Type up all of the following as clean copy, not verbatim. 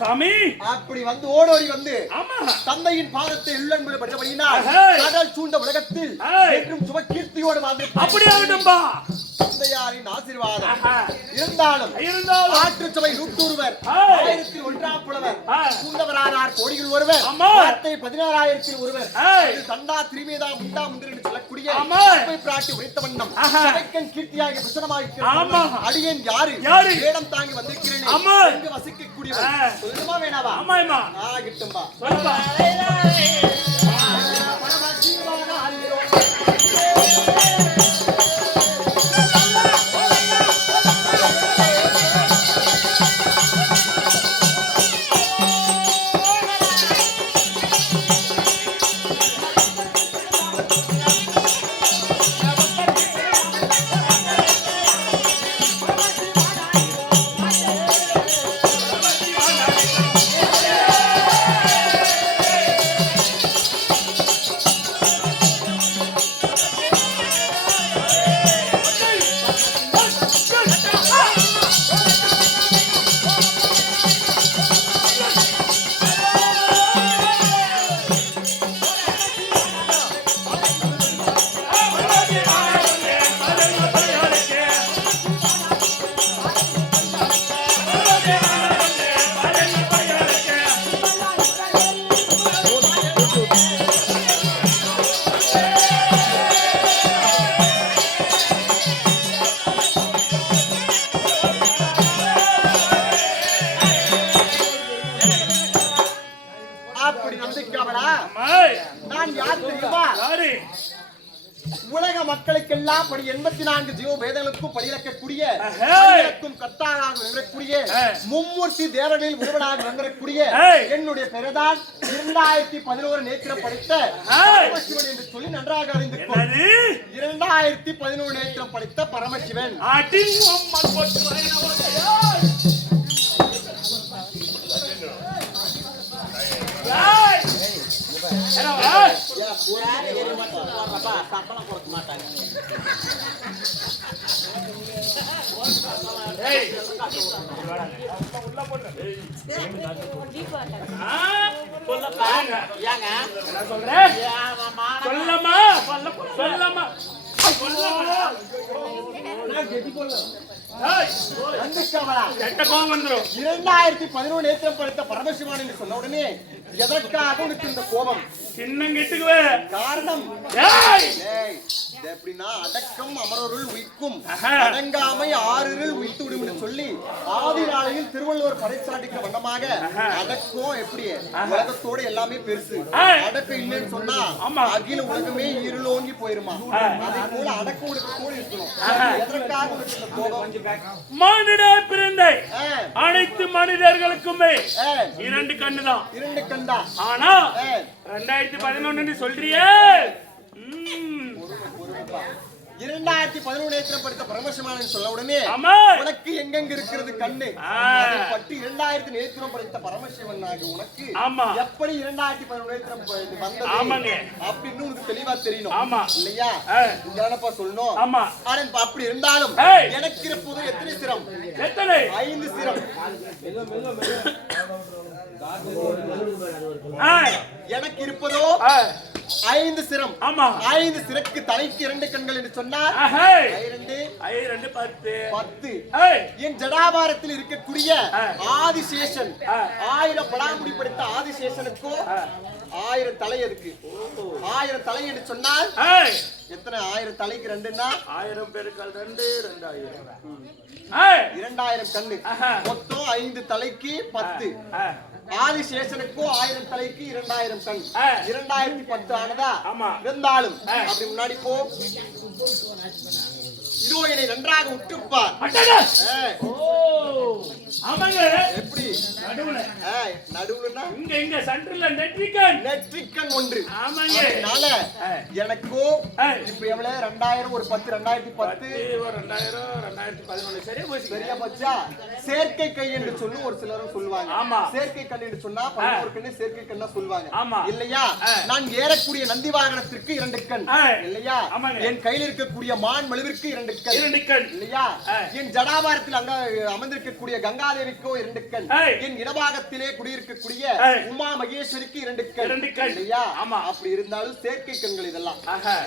சாமி அப்படி வந்து ஓடோடி வந்து ஆமா தந்தையின் பாதத்தை உள்ளன்பு படித்தபடியினால் கடல் சூழ்ந்த உலகத்தில் என்றும் சுப கீர்த்தியோடு வாழ்ந்து அப்படி ஆகட்டும்பா. தந்தையாரின் ஆசீர்வாதம் இருந்தாலும் ஆற்று சபை 101 1000 1ஆம் புலவர் கூந்தவரானார் கோடிகள் ஒருவர் வார்த்தை 16000 ஒருவர் தண்டா திரிமேதா முண்டா முண்டு என்று சொல்லக்கூடிய அப்பை பிராட்டி உரைத்த வண்ணம் சபைக்கன் கீர்த்தியாக பிரசனமாக அடியேன் யாரு வேடம் தாங்கி வந்திருக்கிறேன் எங்கு வசிக்கக்கூடியவர் சொல்லுமா வேணாவா? ஆமாம்மா கிட்டும்பா உலக மக்களுக்கெல்லாம் படி 84 ஜீவ பேதங்களுக்கும் படியிலக்கக்கூடிய கர்த்தாவாக விளங்கக்கூடிய மும்மூர்த்தி தேவர்களில் ஒருவனாக விளங்கக்கூடிய என்னுடைய பெயர்தான் 2011 நேத்திரம் படைத்த பரமசிவன் என்று சொல்லி நன்றாக அறிந்து 2011 நேத்திரம் படைத்த பரமசிவன். சம்பளம் கொடுக்க மாட்டாங்க. நேற்றம் படைத்த பரமசிவன் என்று சொன்ன உடனே எதற்காக உனக்கு இந்த கோபம்? காரணம் எப்படின்னா அடக்கம் அமரருள் உயிக்கும் அடங்காமை ஆறில் உயித்து விடும் சொல்லி ஆதி நாளையில் திருவள்ளுவர் படைச்சாட்டிக்கிற வண்ணமாக அடக்கம் எப்படி உலகத்தோட எல்லாமே பெருசு, அடக்கம் இல்லைன்னு சொன்னா அகில உலகமே இருளோங்கி போயிருமா, அதே போல அடக்கம் உலகத்தோடு இருக்கணும். எதற்காக மானிட பிறந்தை அனைத்து மனிதர்களுக்குமே 2 கண்ணுதான், 2 கண் தான். ஆனா 2011 சொல்றியே 2011 நேத்திரம் படைத்த பரமசிவன் சொல்ல உடனே உனக்கு எங்கெங்க இருக்கிறது கண்ணு பட்டு 2000 நேத்திரம் படைத்த பரமசிவன் ஆகிய உனக்கு எப்படி 2011 நேத்திரம் வந்தது அப்படின்னு உனக்கு தெளிவா தெரியணும் இல்லையா? என்னப்பா சொல்லணும். அப்படி இருந்தாலும் எனக்கு இருப்பது எத்தனை சிரம்? 5 சிரம். எனக்கு இருப்பதோ 5 சிரம். 5 சிறக்கு தலைக்கு 2 கண்கள் என்று சொன்னார் 10. என் ஜடாபாரத்தில் இருக்கக்கூடிய ஆதிசேஷன் 1000 பலாமுடி படைத்த ஆதிசேஷனுக்கோ 1000 தலை இருக்கு. 1000 தலை என்று சொன்னால் எத்தனை? 1000 தலைக்கு 2ன்னா 1000 பெருக்கல் 2 2000 கண்ணு. மொத்தம் 5 தலைக்கு 10. ஆதிசேஷனுக்கோ 1000 தலைக்கு 2000 கண். 2010 ஆனதா? இருந்தாலும் அப்படி முன்னாடி போ. இதோ என்னை நன்றாக உற்றுப்பார். எப்படி நடுவுலனா இங்க சென்டர்ல நெற்றிக்கண் நெற்றிக்கண் ஒன்று. ஆமாங்க. அதனால எனக்கோ இப்ப எவ்வளவு 2000 ஒரு 10 2010 ஒரு 2000 2011 சரியா போச்சு. சரியா போச்சா? செயற்கை கை என்று சொல்லி ஒரு சிலரும் சொல்லுவாங்க. ஆமா. செயற்கை கண் என்று சொன்னா 11 கண்ணு செயற்கை கண்ணா சொல்லுவாங்க. ஆமா. இல்லையா? நான் ஏறக்கூடிய நந்தி வாகனத்திற்கு 2 கண். இல்லையா? என் கையில் இருக்கக்கூடிய மான் மழுவிற்கு 2 கண். 2 கண். இல்லையா? என் ஜடாபாரத்தில் அங்க அமர்ந்திருக்கக்கூடிய கங்காதேவிக்கோ 2 கண். என் இடபாகத்திலே குடியிருக்கக்கூடிய உமா மகேஸ்வரிக்கு 2 கண். 2 கண். இல்லையா? ஆமா. அப்படி இருந்தாலும் செயற்கை கண்கள் இதெல்லாம்.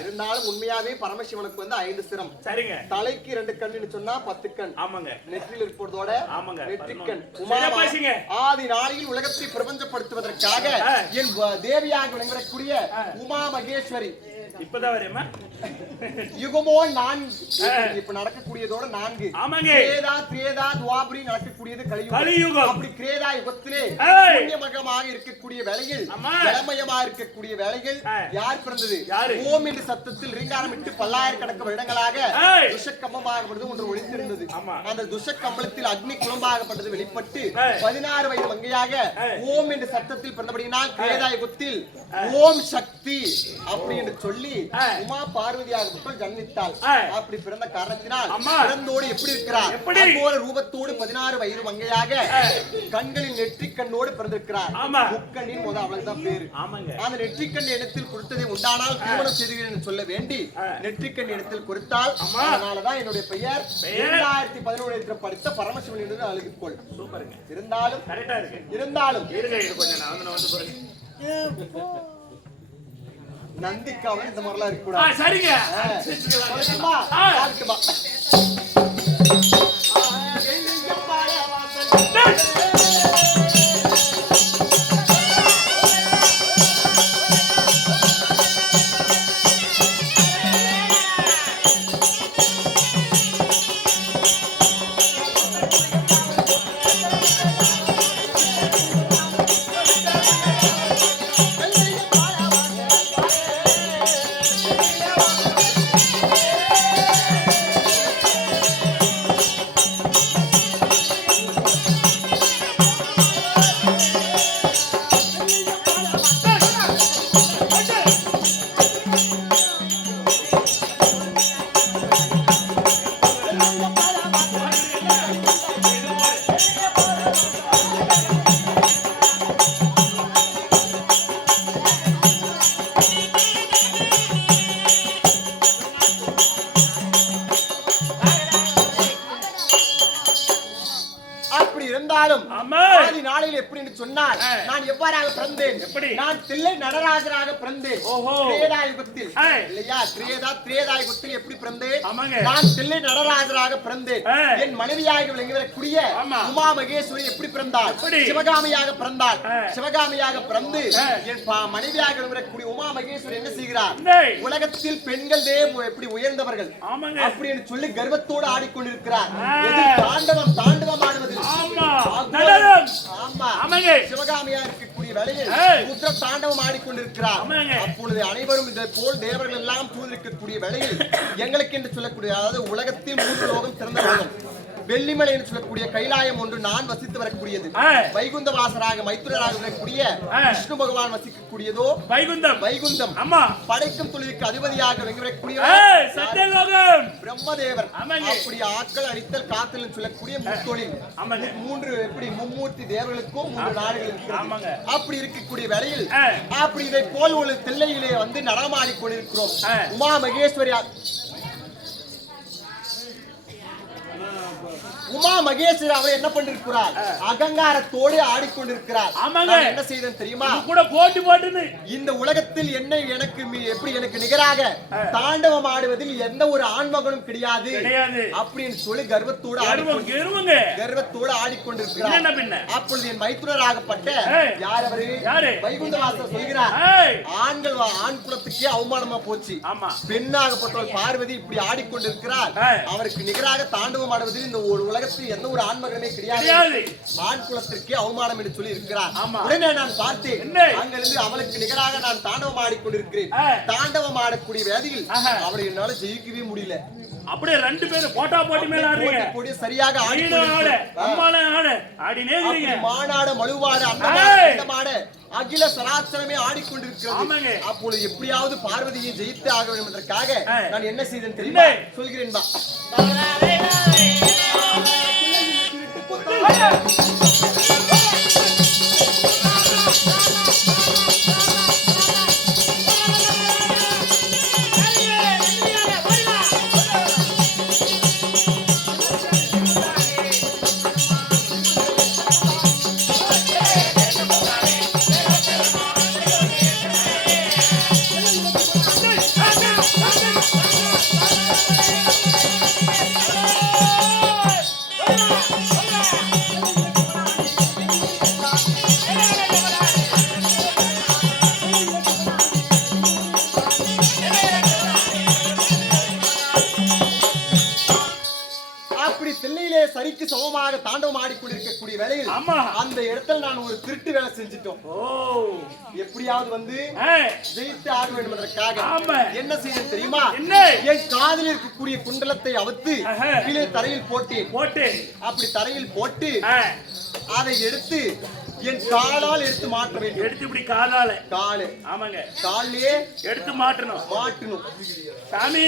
இருந்தாலும் உண்மையாவே பரமசிவனுக்கு வந்து 5 சிரம். சரிங்க. தலைக்கு 2 கண்ணுன்னு சொன்னா 10 கண். ஆமாங்க. நெற்றியில் இருப்பதோட ஆமாங்க. நெற்றிக்கண். உமா ஆதி நாளில் உலகத்தை பிரபஞ்சப்படுத்துவதற்காக என் தேவியாக விளங்கக்கூடிய உமா மகேஸ்வரி இப்பதான் வரேமா யுகமோ 4 இப்ப நடக்கக்கூடியதோட 4. ஆமாங்க. கிரேதா திரேதா துவாபரி நடக்கக்கூடியது கலியுகம். அப்படி கிரேதா யுகத்திலே புண்ணியமகமாக இருக்கக்கூடிய வேளையில் ஜலமயமாக இருக்கக்கூடிய வேளையில் யார் பிறந்தது? ஓம் என்ற சத்தத்தில் ரீங்காரமிட்டு பல்லாயிரக்கணக்கான வருடங்களாக துஷக்கம்பமாகப்பட்டது ஒன்று ஒளித்திருந்தது. அந்த துஷக்கம்பளத்தில் அக்னி குழம்பாகப்பட்டது வெளிப்பட்டு 16 வயது மங்கையாக ஓம் என்ற சத்தத்தில் பிறந்தபடியினால் கிரேதா யுகத்தில் ஓம் சக்தி அப்படி என்று சொல்லி உமா பார்வதியாக ஜன்மித்தாள். அப்படி பிறந்த காரணத்தினால் பிறந்தோடு எப்படி இருக்கிறார்? போல ரூபத்தோடு 16 வயது மங்கையாக கண்களில் நெற்றிக் கண்ணோடு பிறந்திருக்கிறார். முக்கண்ணின் முதல் அவளுக்குதான் பேரு. அந்த நெற்றிக்கண் இடத்தில் கொடுத்ததை உண்டானால் திருமணம் செய்துகிறேன் சொல்ல வேண்டி நெற்றிக்கண் இடத்தில் கொடுத்தால் அதனாலதான் என்னுடைய பெயர் 2011 படித்த பரமசிவன் என்று அழுகிக்கொள். இருந்தாலும் நந்திக்காக இந்த மாதிரிலாம் இருக்க கூடாது. சரிங்க. ஆதி நாளையில் எப்படி சொன்னால் நான் எவ்வாறாக பிறந்தேன்? நான் தில்லை நடராஜராக பிறந்தேன். திரேதா யுகத்தில் இல்லையா? திரேதா யுகத்தில் எப்படி பிறந்தேன்? நான் தில்லை நடராஜராக பிறந்தேன். என் மனைவியாக விளங்கக்கூடிய உமா மகேஸ்வரி எப்படி பிறந்தாள்? சிவகாமியாக பிறந்தாள். சிவகாமியாக பிறந்து என் மனைவியாக விளங்கக்கூடிய உமா மகேஸ்வரி என்ன செய்கிறார்? உலகத்தில் பெண்கள் எப்படி உயர்ந்தவர்கள் அப்படி என்று சொல்லி கர்வத்தோடு ஆடிக்கொண்டிருக்கிறார். தாண்டவம் ஆடுவதில் சிவகாமியா இருக்கக்கூடிய வேளையில் ருத்ர தாண்டவம் ஆடிக்கொண்டிருக்கிறார். அப்பொழுது அனைவரும் இதை போல் தேவர்கள் எல்லாம் சூழ்ந்திருக்கக்கூடிய வேளையில் எங்களுக்கு என்று சொல்லக்கூடிய அதாவது உலகத்தில் 3 லோகம் சிறந்த லோகம் வெள்ளிமலை என்று சொல்லக்கூடிய கைலாயம் ஒன்று நான் வசித்து வரக்கூடியது. வைகுந்த வாசராக மைத்துனராக வரக்கூடிய விஷ்ணு பகவான் வசிக்கக்கூடியதோ வைகுந்தம். படைக்கும் தொழிலுக்கு அதிபதியாக வரக்கூடிய பிரம்மதேவர். அப்படி ஆட்கள் அடித்தல் காத்தல் சொல்லக்கூடிய முத்தொழில் 3 எப்படி மும்மூர்த்தி தேவர்களுக்கும் 3 நாடுகள் இருக்கிறது. அப்படி இருக்கக்கூடிய வேளையில் அப்படி இதை போல் ஒரு தில்லையிலே வந்து நடமாடிக்கொண்டிருக்கிறோம். உமா மகேஸ்வரி உமா மகேஸ்வரி அவர் என்ன பண்ணிருக்கிறார்? அகங்காரத்தோடு ஆடிக்கொண்டிருக்கிறார். என்ன செய்தேன் தெரியுமா? கூட போட்டு இந்த உலகத்தில் என்ன எனக்கு எப்படி எனக்கு நிகராக தாண்டவம் ஆடுவதில் எந்த ஒரு ஆண்மகனும் கிடையாது அப்படின்னு சொல்லி கர்வத்தோடு ஆடிக்கொண்டிருக்கிறார். அப்பொழுது என் மைத்துனராகப்பட்ட யார் அவரு? வைகுந்தவாசர் சொல்கிறார், ஆண் குலத்துக்கே அவமானமா போச்சு. பெண்ணாகப்பட்டவள் பார்வதி இப்படி ஆடிக்கொண்டிருக்கிறார். அவருக்கு நிகராக தாண்டவம் ஆடுவதில் இந்த ஒரு உலகத்தில் எந்த ஒரு ஆண்மகனே கிடையாது. ஆண் குலத்திற்கே அவமானம் என்று சொல்லி இருக்கிறார். உடனே நான் பார்த்தேன், அங்கிருந்து அவளுக்கு நிகராக நான் தாண்டவம் ஆடிக்கொண்டிருக்கிறேன். தாண்டவம் ஆடக்கூடிய வேதியில் அவளை என்னால ஜெயிக்கவே முடியல. அப்படியே ரெண்டு பேரும் போட்டா போட்டி மேல ஆடுறீங்க. போட்டி சரியாக ஆடி ஆடு அம்மான ஆடு ஆடி நேர்றீங்க. மாநாடு மழுவாடு அந்த மாடு அகில சராசரமே ஆடிக்கொண்டிருக்கிறது. அப்பொழுது எப்படியாவது பார்வதியை ஜெயித்து ஆக வேண்டும் என்பதற்காக நான் என்ன செய்தேன் தெரியுமா? சொல்கிறேன் பா. சரிக்கு சமமாக தாண்டவம் ஆடிக்கொண்டிருக்கக்கூடிய வேளையில் அந்த இடத்துல நான் ஒரு திருட்டு வேலை செஞ்சிட்டோம். எப்படியாவது வந்து ஜெயித்து ஆக வேண்டும் என்பதற்காக என்ன செய்தேன் தெரியுமா? என் காதில் இருக்கக்கூடிய குண்டலத்தை அவுத்து கீழே தரையில் போட்டேன். அப்படி தரையில் போட்டு அதை எடுத்து என் காலால் எடுத்து மாற்ற வேண்டும். எடுத்து இப்படி காலால காலு ஆமாங்க காலிலே எடுத்து மாட்டணும் சாமி.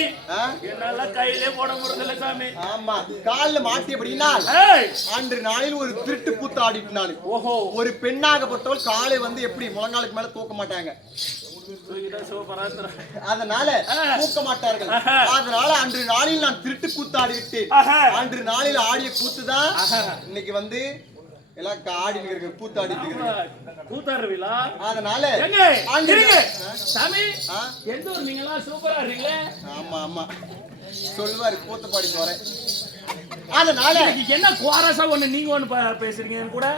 என்னால கையிலே போட முடியல சாமி. ஆமா கால்ல மாட்டி அப்படின்னா அன்று நாளில் ஒரு திருட்டு கூத்து ஆடிட்டு நாள். ஓஹோ ஒரு பெண்ணாகப்பட்டவள் காலை வந்து எப்படி முழங்காலுக்கு மேல தூக்க மாட்டாங்க. அதனால தூக்க மாட்டார்கள். அதனால அன்று நாளில் நான் திருட்டு கூத்து ஆடி விட்டேன். அன்று நாளில் ஆடிய கூத்துதான் இன்னைக்கு வந்து எல்லாம் ஆடிட்டு இருக்கு கூத்தாடிட்டு இருக்கு கூத்தாடுவீங்களா? அதனால சாமி எந்த ஊர் நீங்க எல்லாம் சூப்பரா இருக்கீங்களே? ஆமா ஆமா சொல்வாரு கூத்து பாடி போறேன். அதனால என்ன குவாரசா ஒண்ணு நீங்க ஒண்ணு பேசுறீங்க கூட.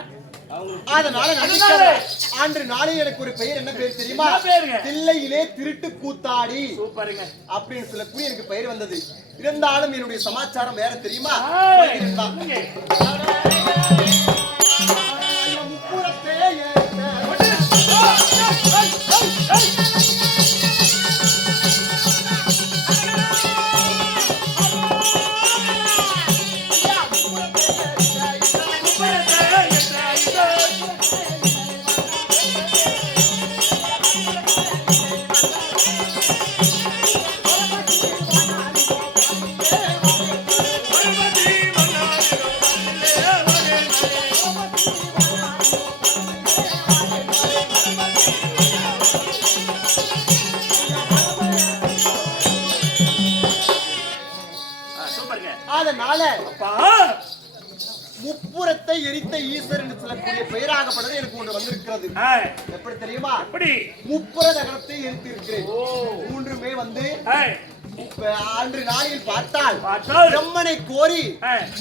அதனால அன்று நாளே எனக்கு ஒரு பெயர் என்ன பேர் தெரியுமா? தில்லையிலே திருட்டு கூத்தாடி அப்படின்னு சொல்லக்கூடிய எனக்கு பெயர் வந்தது. இருந்தாலும் என்னுடைய சமாச்சாரம் வேற தெரியுமா? முப்புறத்தை எரித்த ஈஸ்வர் என்று சொல்லக்கூடிய பெயராகப்பட்டது எனக்கு ஒன்று வந்திருக்கிறது. எப்படி தெரியுமா? முப்புற நகரத்தை எரித்து இருக்கிறேன். மூன்றுமே வந்து அன்று நாளில் பார்த்தால் பிரம்மனை கோரி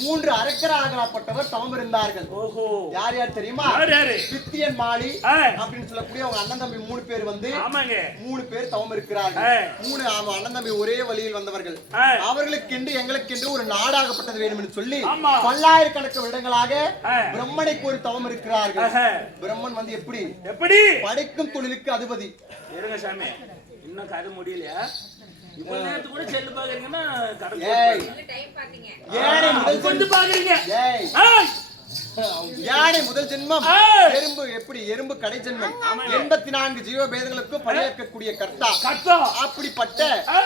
3 அரக்கராகப்பட்டவர் தவம் இருந்தார்கள். யார் யார் தெரியுமா? வித்தியன் மாலி அப்படின்னு சொல்லக்கூடிய அவங்க அண்ணன் தம்பி 3 பேர் வந்து 3 பேர் தவம் இருக்கிறார்கள். 3 அண்ணன் தம்பி ஒரே வழியில் வந்தவர்கள். அவர்களுக்கென்று எங்களுக்கென்று ஒரு நாடாகப்பட்டது வேண்டும் என்று சொல்லி பல்லாயிரக்கணக்கான வருடங்களாக பிரம்மனை கோரி தவம் இருக்கிறார்கள். பிரம்மன் வந்து எப்படி படைக்கும் தொழிலுக்கு அதிபதி. இன்னும் கதை முடியலையா? கூட செல்லு பாக்குறீங்கன்னா யானை முதல் ஜென்மம் எறும்பு. எப்படி எறும்பு கடை ஜென்மம். 84 ஜீவபேதங்களுக்கும் பணியாற்றக்கூடிய கர்த்தா. அப்படிப்பட்ட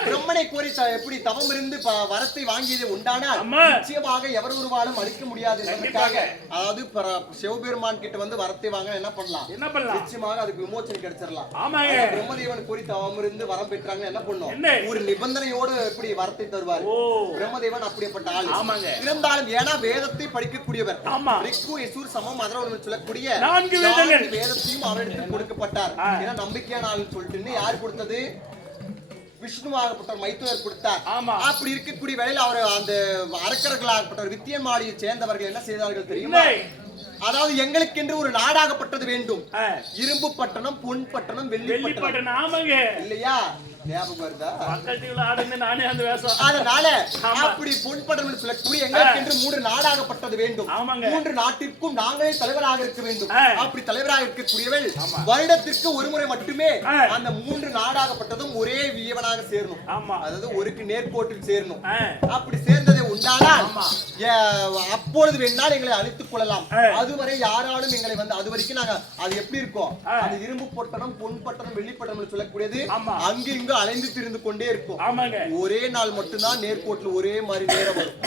பிரம்மனை கோரி எப்படி தவம் இருந்து வரத்தை வாங்கியது உண்டானால் நிச்சயமாக எவர் ஒருவாலும் அளிக்க முடியாது என்பதற்காக, அதாவது சிவபெருமான் கிட்ட வந்து வரத்தை வாங்க என்ன பண்ணலாம்? நிச்சயமாக அதுக்கு விமோசனம் கிடைச்சிடலாம். பிரம்மதேவன் கோரி தவம் இருந்து வரம் பெற்றாங்க என்ன பண்ணும்? ஒரு நிபந்தனையோடு எப்படி வரத்தை தருவார் பிரம்மதேவன். அப்படிப்பட்ட ஆள் இருந்தாலும் ஏன்னா வேதத்தை படிக்கக்கூடியவர். சமம் சொல்லக்கூடிய 4 வேதத்தையும் அவரிடத்தில் கொடுக்கப்பட்டார். ஏன்னா நம்பிக்கையான ஆள் சொல்லிட்டு யார் கொடுத்தது? விஷ்ணுவாகப்பட்டவர் மைத்துனர் கொடுத்தார். அப்படி இருக்கக்கூடிய வேளையில் அவர் அந்த அரக்கர்களாகப்பட்டவர் வித்தியன் மாளியை சேர்ந்தவர்கள் என்ன செய்தார்கள் தெரியுமா? அதாவது எங்களுக்கென்று ஒரு நாடாகப்பட்டது வேண்டும். இரும்பு பட்டணம், பொன் பட்டணம், வெள்ளி பட்டணம் இல்லையா? ஞாபகம் வருதா? மக்கள் டிவில ஆடுன்னு நானே அந்த வேஷம். அதனால அப்படி பொன்படம்னு சொல்லக்கூடிய எங்களுக்கு 3 நாடாகப்பட்டது வேண்டும். ஆமாங்க. 3 நாட்டிற்கும் நாங்களே தலைவராக இருக்க வேண்டும். அப்படி தலைவராக இருக்கக்கூடியவள் வருடத்திற்கு ஒரு முறை மட்டுமே அந்த 3 நாடாகப்பட்டதும் ஒரே வியவனாக சேரணும். அதாவது ஒருக்கு நேர்கோட்டில் சேரணும். அப்படி சேர்ந்ததை உண்டானால் அப்பொழுது வேணால் எங்களை அழித்துக் கொள்ளலாம். அதுவரை யாராலும் எங்களை வந்து அது வரைக்கும் நாங்க அது எப்படி இருக்கோம், அந்த இரும்பு பொட்டணம் பொன் பட்டணம் வெள்ளி பட்டணம் சொல்லக்கூடியது அங்கு இங்கு அலைந்து திரிந்து கொண்டே இருக்கும். ஒரே நாள் மட்டும்தான் நேர்கோட்டில் ஒரே மாதிரி நேரம் வரும்.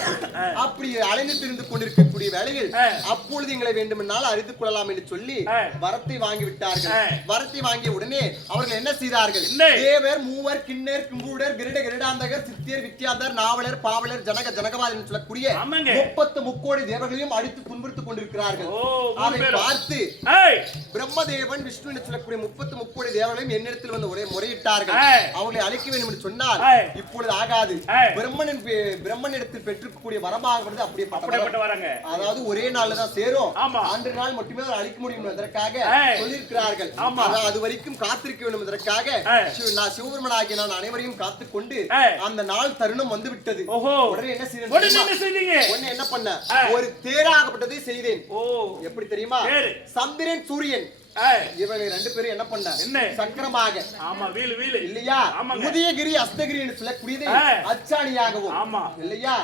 அப்படி அலைந்து திரிந்து கொண்டிருக்கக்கூடிய வேளையில் அப்பொழுது எங்களை வேண்டுமென்றால் அறிந்து கொள்ளலாம் என்று சொல்லி வரத்தை வாங்கி விட்டார்கள். வரத்தை வாங்கிய உடனே அவர்கள் என்ன செய்தார்கள்? தேவர் மூவர் கிண்ணர் கிம்பூடர் கிரீட கிரீடாந்தகர் சித்தியர் வித்தியாந்தர் நாவலர் பாவலர் ஜனக ஜனகவாதி என்று சொல்லக்கூடிய 30 முக்கோடி தேவர்களையும் அடித்து துன்புறுத்திக் கொண்டிருக்கிறார்கள். அதை பார்த்து பிரம்மதேவன் விஷ்ணு என்று சொல்லக்கூடிய 30 முக்கோடி தேவர்களையும் என்னிடத்தில் வந்து ஒரே முறையிட்டார்கள். அவர்களை அழிக்க வேண்டும் என்று சொன்னால் இப்பொழுது ஆகாது. பிரம்மனிடத்தில் பெற்றுக்கூடிய வரமாக அப்படியே அதாவது ஒரே நாள்ல தான் சேரும். அன்று நாள் மட்டுமே அழிக்க முடியும் என்பதற்காக சொல்லியிருக்கிறார்கள். அது வரைக்கும் காத்திருக்க வேண்டும் என்பதற்காக நான் சிவபெருமனாகிய நான் அனைவரையும் காத்துக் கொண்டு அந்த நாள் தருணம் வந்து விட்டது. உடனே என்ன செய்தீங்க? உடனே என்ன பண்ண? ஒரு தேராகப்பட்டதை செய்தேன். எப்படி தெரியுமா? சந்திரன் சூரியன் இவங்க 2 பேரும் என்ன பண்ண? சக்கரமாக இல்லையா உதயகிரி அஸ்தகிரி என்று சொல்லக்கூடியது அச்சாணியாகவும் இல்லையா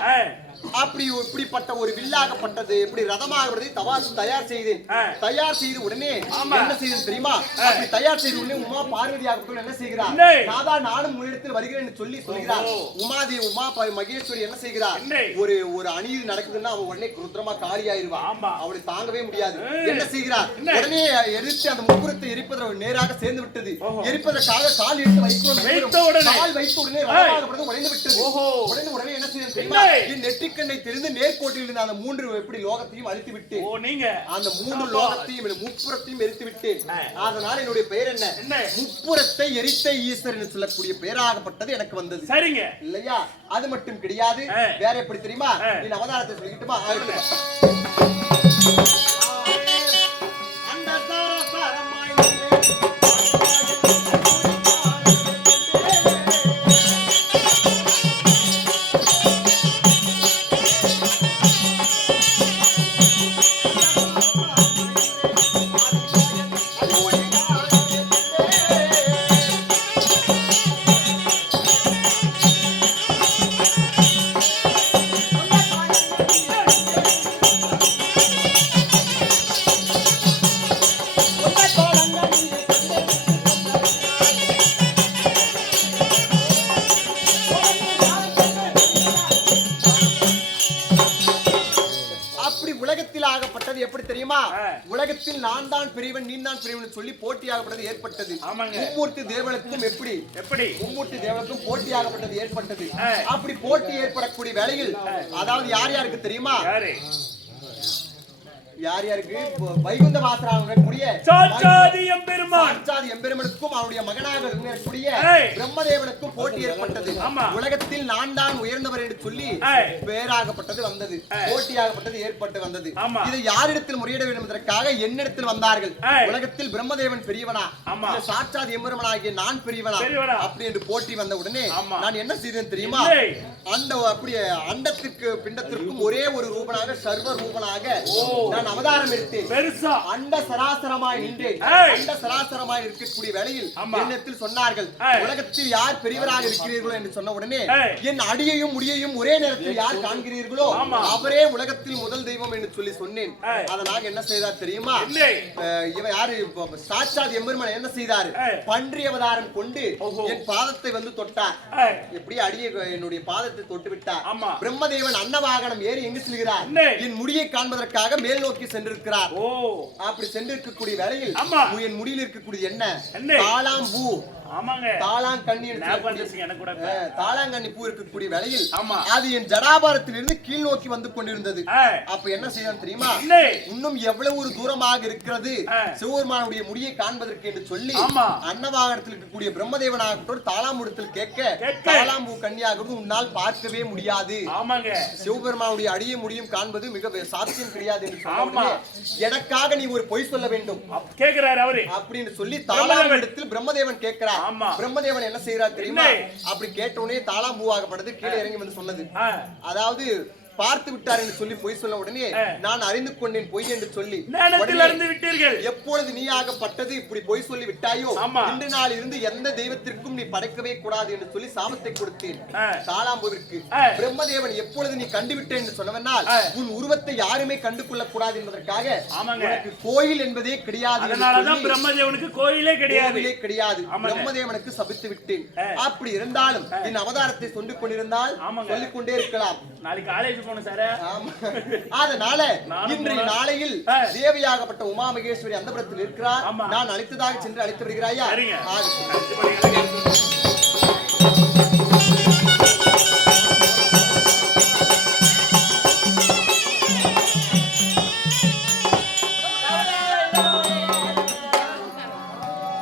அப்படி இப்படிப்பட்ட ஒரு வில்லாகப்பட்டது இப்படி ரதமாகப்பட்டதை தயார் செய்தேன். தயார் செய்து உடனே என்ன செய்தேன் தெரியுமா? அப்படி தயார் செய்து உடனே உமா பார்வதியாக என்ன செய்கிறார்? நானும் உன்னிடத்தில் வருகிறேன் என்று சொல்லி சொல்கிறார். உமாதேவி உமா மகேஸ்வரி என்ன செய்கிறார்? ஒரு அநீதி நடக்குதுன்னா அவன் உடனே ருத்ரமா காலியாயிருவா. அவளை தாங்கவே முடியாது. என்ன செய்கிறார்? உடனே எடுத்து அந்த முப்புறத்தை எரிப்பதற்கு நேராக சேர்ந்து விட்டது. எரிப்பதற்காக கால் எடுத்து வைத்து கால் வைத்த உடனே ரதமாகப்பட்டது உடைந்து விட்டது. உடனே என்ன செய்தேன் தெரியுமா? நெற்றிக்கண்ணை தெரிந்து நேர்கோட்டில் இருந்த அந்த 3 எப்படி லோகத்தையும் அழித்து விட்டேன். அந்த 3 லோகத்தையும் முப்புறத்தையும் எரித்து விட்டேன். அதனால என்னுடைய பெயர் என்ன? முப்புறத்தை எரித்த ஈஸ்வரன் என்று சொல்லக்கூடிய பெயராகப்பட்டது எனக்கு வந்தது. சரிங்க இல்லையா? அது மட்டும் கிடையாது. வேற எப்படி தெரியுமா? நீ அவதாரத்தை சொல்லிக்கிட்டுமா? உலகத்தில் நான் தான் பெரியவன் நீ தான் பெரியவன் சொல்லி போட்டியாகப்பட்டது ஏற்பட்டது. மும்மூர்த்தி தேவனுக்கும் எப்படி மும்மூர்த்தி தேவனுக்கும் போட்டியாகப்பட்டது ஏற்பட்டது. அப்படி போட்டி ஏற்படக்கூடிய வேளையில் அதாவது யார் யாருக்கு தெரியுமா? யார் யாருக்கு? வைகுந்த வாசராகக்கூடிய சாட்சாதி எம்பெருமானுக்கும் அவருடைய மகனாக இருக்கக்கூடிய பிரம்மதேவனுக்கும் போட்டி ஏற்பட்டது. உலகத்தில் நான் தான் உயர்ந்தவர் என்று சொல்லி பேராகப்பட்டது வந்தது. போட்டியாகப்பட்டது ஏற்பட்டு வந்தது. இதை யாரிடத்தில் முறையிட வேண்டும் என்பதற்காக என்னிடத்தில் வந்தார்கள். உலகத்தில் பிரம்மதேவன் பெரியவனா சாட்சாதி எம்பெருமானாகிய நான் பெரியவனா அப்படி என்று போட்டி வந்த உடனே நான் என்ன செய்தேன் தெரியுமா? அந்த அப்படியே அண்டத்திற்கு பிண்டத்திற்கும் ஒரே ஒரு ரூபனாக சர்வ ரூபனாக நான் அவதாரம் எடுத்தேன். பெருசா அண்ட சராசரமாய் நின்றேன். அண்ட சராசரமாய் இருக்கக்கூடிய வேளையில் என்னிடத்தில் சொன்னார்கள், உலகத்தில் யார் பெரியவராக இருக்கிறீர்களோ என்று சொன்ன உடனே என் அடியையும் முடியையும் ஒரே நேரத்தில் யார் காண்கிறீர்களோ அவரே உலகத்தில் முதல் தெய்வம் என்று சொல்லி சொன்னேன். அதனால என்ன செய்தார் தெரியுமா? இவன் யாரு? சாட்சாத் எம்பெருமான் என்ன செய்தார்? பன்றி அவதாரம் கொண்டு என் பாதத்தை வந்து தொட்டார். எப்படி அடியை என்னுடைய பாதத்தை தொட்டு விட்டார். பிரம்மதேவன் அன்னவாகனம் ஏறி எங்கு செல்கிறார்? என் முடியை காண்பதற்காக மேல் நோக்கி சென்றிருக்கிறார். அப்படி சென்றிருக்கக்கூடிய வேளையில் என் முடியில் இருக்கக்கூடிய என்ன? தாளாம்பூ. தாளாங்கண்ணி பூ இருக்கக்கூடிய வேளையில் அது என் ஜடாபாரத்தில் இருந்து கீழ் நோக்கி வந்து கொண்டிருந்தது. அப்ப என்ன செய்யணும் தெரியுமா? இன்னும் எவ்வளவு ஒரு தூரமாக இருக்கிறது சிவபெருமானுடைய முடியை காண்பதற்கு என்று சொல்லி அன்னவாகனத்தில் இருக்கக்கூடிய பிரம்மதேவனாக தாளாம்பூடத்தில் கேட்க தாளாம்பூ கன்னியாகவும் உன்னால் பார்க்கவே முடியாது. சிவபெருமானுடைய அடியை முடியும் காண்பது மிக சாத்தியம் கிடையாது என்று சொன்ன எனக்காக நீ ஒரு பொய் சொல்ல வேண்டும் கேட்கிறார் அவரு அப்படின்னு சொல்லி தாளாம்பூடத்தில் பிரம்மதேவன் கேட்கிறார். ஆமா. பிரம்மதேவன் என்ன செய்யறார் தெரியுமா? அப்படி கேட்ட உடனே தாளாம்பூவாகப்பட்டது கீழே இறங்கி வந்து சொன்னது. அதாவது பார்த்து விட்டார் என்று சொல்லி பொய் சொல்ல உடனே நான் அறிந்து கொண்டேன் பொய் என்று சொல்லி விட்டீர்கள். எப்பொழுது நீயாகப்பட்டது இப்படி பொய் சொல்லி விட்டாயோ இன்று நாள் இருந்து எந்த தெய்வத்திற்கும் நீ படைக்கவே கூடாது என்று சொல்லி சாபத்தை கொடுத்தேன் தாளாம்பூவிற்கு. பிரம்மதேவன் எப்பொழுது நீ கண்டுவிட்டேன் என்று சொன்னவனால் உன் உருவத்தை யாருமே கண்டு கொள்ள கூடாது என்பதற்காக உனக்கு கோயில் என்பதே கிடையாது. பிரம்மதேவனுக்கு கோயிலே கிடையாது. பிரம்மதேவனுக்கு சபித்து விட்டேன். அப்படி இருந்தாலும் என் அவதாரத்தை சொல்லிக் கொண்டிருந்தால் சொல்லிக் கொண்டே இருக்கலாம். நாளைக்கு காலேஜ் போகணும் சார். அதனால இன்றைய நாளையில் தேவியாகப்பட்ட உமா மகேஸ்வரி அந்தபுரத்தில் இருக்கிறார். நான் அழைத்ததாக சென்று அழைத்து விடுகிறாயா?